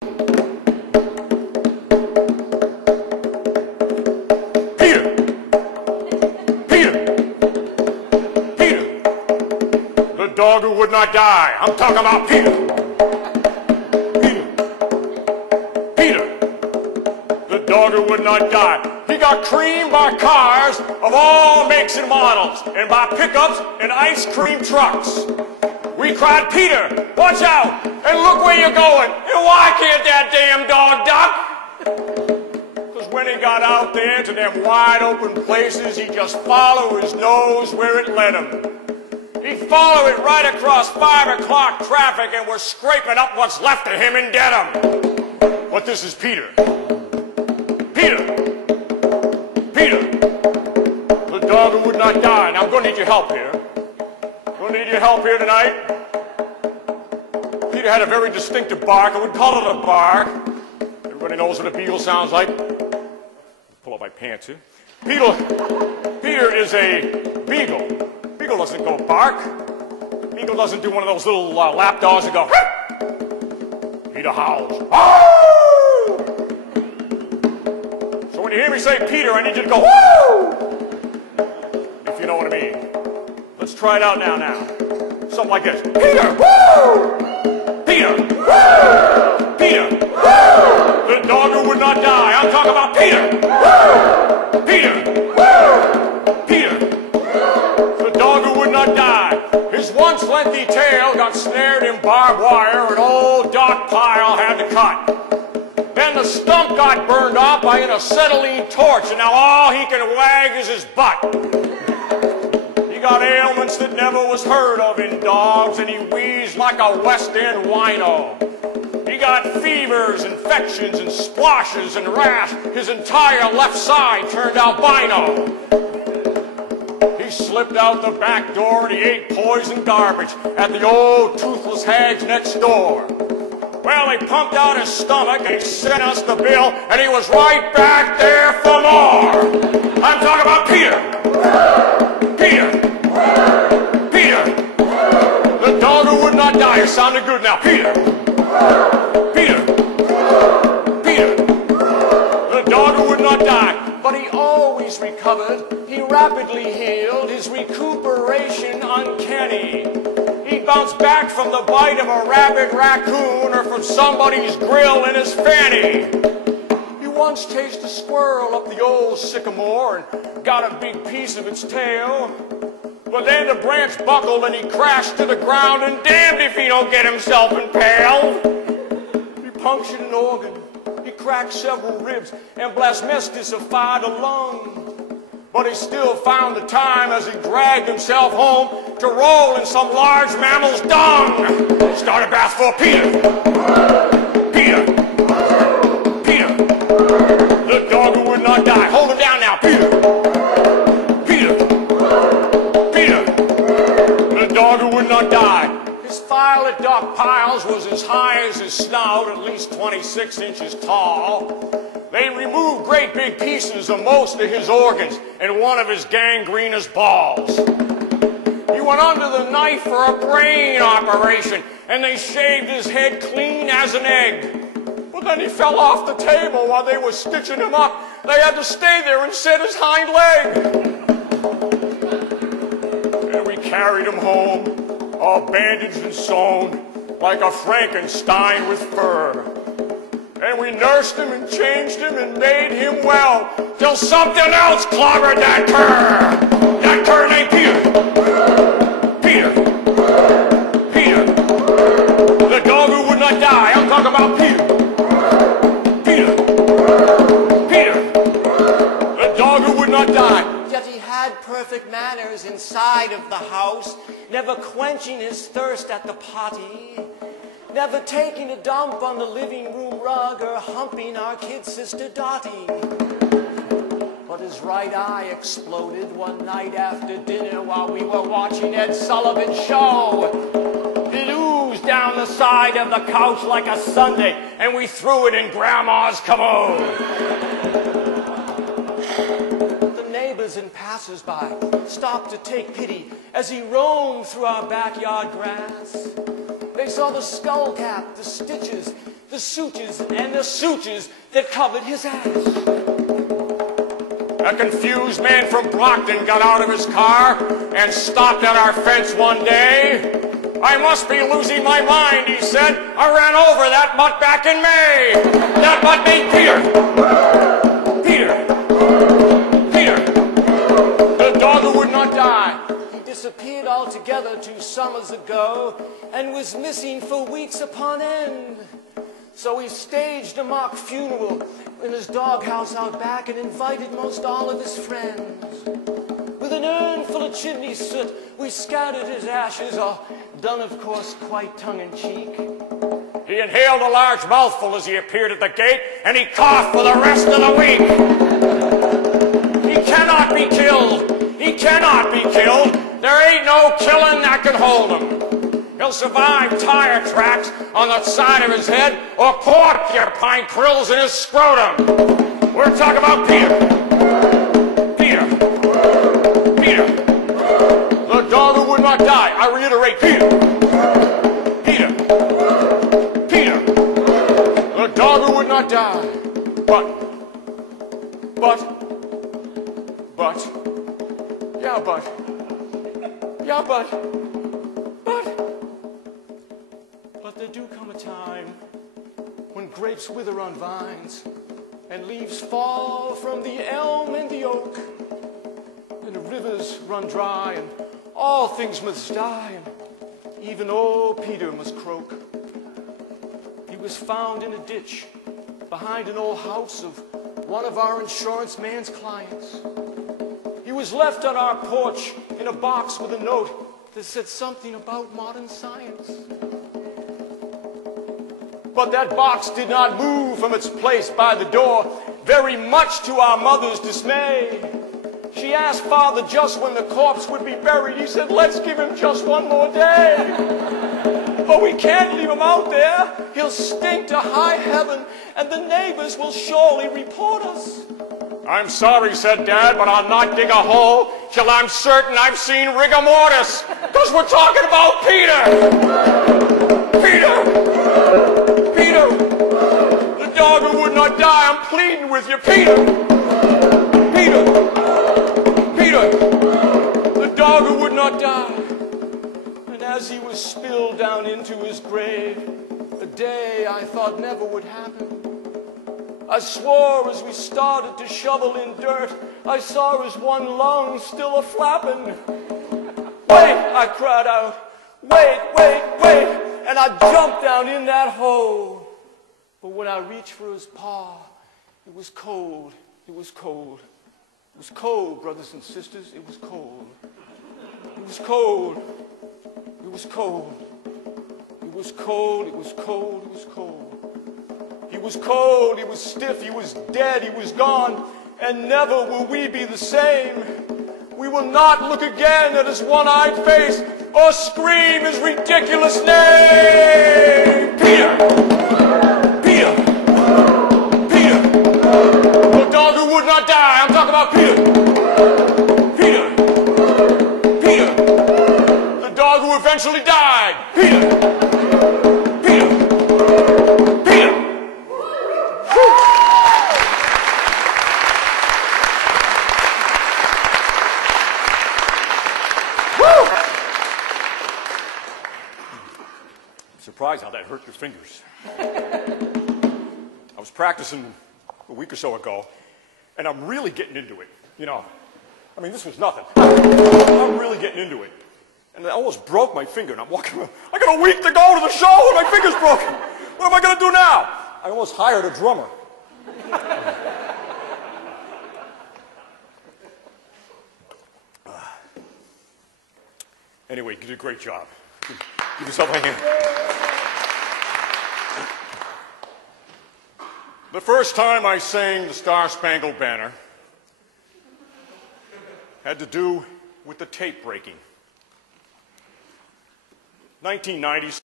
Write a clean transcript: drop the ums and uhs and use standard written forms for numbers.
Peter! Peter! Peter! The dog who would not die. I'm talking about Peter! Peter! Peter! The dog who would not die. He got creamed by cars of all makes and models, and by pickups and ice cream trucks. We cried, Peter, watch out, and look where you're going, and why can't that damn dog duck? Because when he got out there to them wide open places, he just followed his nose where it led him. He'd follow it right across 5 o'clock traffic and was scraping up what's left of him in Dedham. But this is Peter. Peter! Peter! The dog who would not die. Now I'm going to need your help here. I'm going to need your help here tonight. Peter had a very distinctive bark. I would call it a bark. Everybody knows what a beagle sounds like. Pull up my pants here. Peter is a beagle. Beagle doesn't go bark. Beagle doesn't do one of those little lap dogs that go. Peter howls. Oh! So when you hear me say Peter, I need you to go woo! If you know what I mean. Let's try it out now. Something like this. Peter! Woo! Peter! Woo! Peter! Woo! The dog who would not die. I'm talking about Peter! Woo! Peter! Woo! Peter! The dog who would not die. His once lengthy tail got snared in barbed wire and old Doc Pyle had to cut. Then the stump got burned off by an acetylene torch, and now all he can wag is his butt. He got ailments that never was heard of in dogs, and he wheezed like a West End wino. He got fevers, infections, and splashes and rash. His entire left side turned albino. He slipped out the back door and he ate poison garbage at the old toothless hags next door. Well, they pumped out his stomach and he sent us the bill, and he was right back there for more. I'm talking about Peter. Peter. Peter. The dog who would not die. It sounded good now. Peter. Peter. Peter. The dog who would not die. But he always recovered. He rapidly healed. His recuperation uncanny. He bounced back from the bite of a rabid raccoon or from somebody's grill in his fanny. He once chased a squirrel up the old sycamore and got a big piece of its tail. But then the branch buckled and he crashed to the ground, and damned if he don't get himself impaled. He punctured an organ, he cracked several ribs, and blasmestified a lung. But he still found the time as he dragged himself home to roll in some large mammal's dung. Start a bath for Peter. Peter. Peter. The dog who would not die. Hold him down now, Peter. Peter. Peter. The dog who would not die. His file at Doc Pyle's was as high as his snout, at least 26 inches tall. They removed great big pieces of most of his organs and one of his gangrenous balls. He went under the knife for a brain operation, and they shaved his head clean as an egg. But then he fell off the table while they were stitching him up. They had to stay there and set his hind leg. And we carried him home, all bandaged and sewn, like a Frankenstein with fur. And we nursed him and changed him and made him well, till something else clobbered that cur. That cur named Peter. Peter. Peter. The dog who would not die. I'm talking about Peter. Peter. Peter. The dog who would not die. Yet he had perfect manners inside of the house, never quenching his thirst at the potty. Never taking a dump on the living room rug or humping our kid sister Dottie. But his right eye exploded one night after dinner while we were watching Ed Sullivan's show. It oozed down the side of the couch like a sundae, and we threw it in Grandma's commode. The neighbors and passers-by stopped to take pity as he roamed through our backyard grass. They saw the skull cap, the stitches, the sutures, and the sutures that covered his ass. A confused man from Brockton got out of his car and stopped at our fence one day. I must be losing my mind, he said. I ran over that mutt back in May. That mutt named Peter. The dog who would not die. He disappeared altogether 2 summers ago and was missing for weeks upon end. So he staged a mock funeral in his doghouse out back and invited most all of his friends. With an urn full of chimney soot, we scattered his ashes, all done, of course, quite tongue-in-cheek. He inhaled a large mouthful as he appeared at the gate, and he coughed for the rest of the week. He cannot be killed. He cannot be killed. There ain't no killing that can hold him. He'll survive tire tracks on the side of his head or porcupine quills in his scrotum. We're talking about Peter. The dog who would not die. I reiterate, Peter. The dog who would not die. But, there do come a time when grapes wither on vines and leaves fall from the elm and the oak, and the rivers run dry and all things must die, and even old Peter must croak. He was found in a ditch behind an old house of one of our insurance man's clients. He was left on our porch in a box with a note that said something about modern science. But that box did not move from its place by the door, very much to our mother's dismay. She asked Father just when the corpse would be buried. He said, let's give him just one more day. But we can't leave him out there. He'll stink to high heaven, and the neighbors will surely report us. I'm sorry, said Dad, but I'll not dig a hole till I'm certain I've seen rigor mortis, because we're talking about Peter. Peter, the dog who would not die. I'm pleading with you, Peter, the dog who would not die. And as he was spilled down into his grave, a day I thought never would happen, I swore as we started to shovel in dirt, I saw his one lung still a-flapping. Wait, I cried out, wait, and I jumped down in that hole. But when I reached for his paw, it was cold, it was cold. It was cold, brothers and sisters, it was cold. It was cold, it was cold. It was cold, it was cold, it was cold. He was cold, he was stiff, he was dead, he was gone, and never will we be the same. We will not look again at his one-eyed face or scream his ridiculous name. Peter! The dog who would not die. I'm talking about Peter. The dog who eventually died. Peter. Surprised how that hurt your fingers. I was practicing a week or so ago, and I'm really getting into it. You know, I mean, this was nothing. I'm really getting into it. And I almost broke my finger, and I'm walking around. I got a week to go to the show, and my finger's broken. What am I going to do now? I almost hired a drummer. Anyway, you did a great job. Give yourself a hand. The first time I sang the Star-Spangled Banner had to do with the tape breaking. 1990s.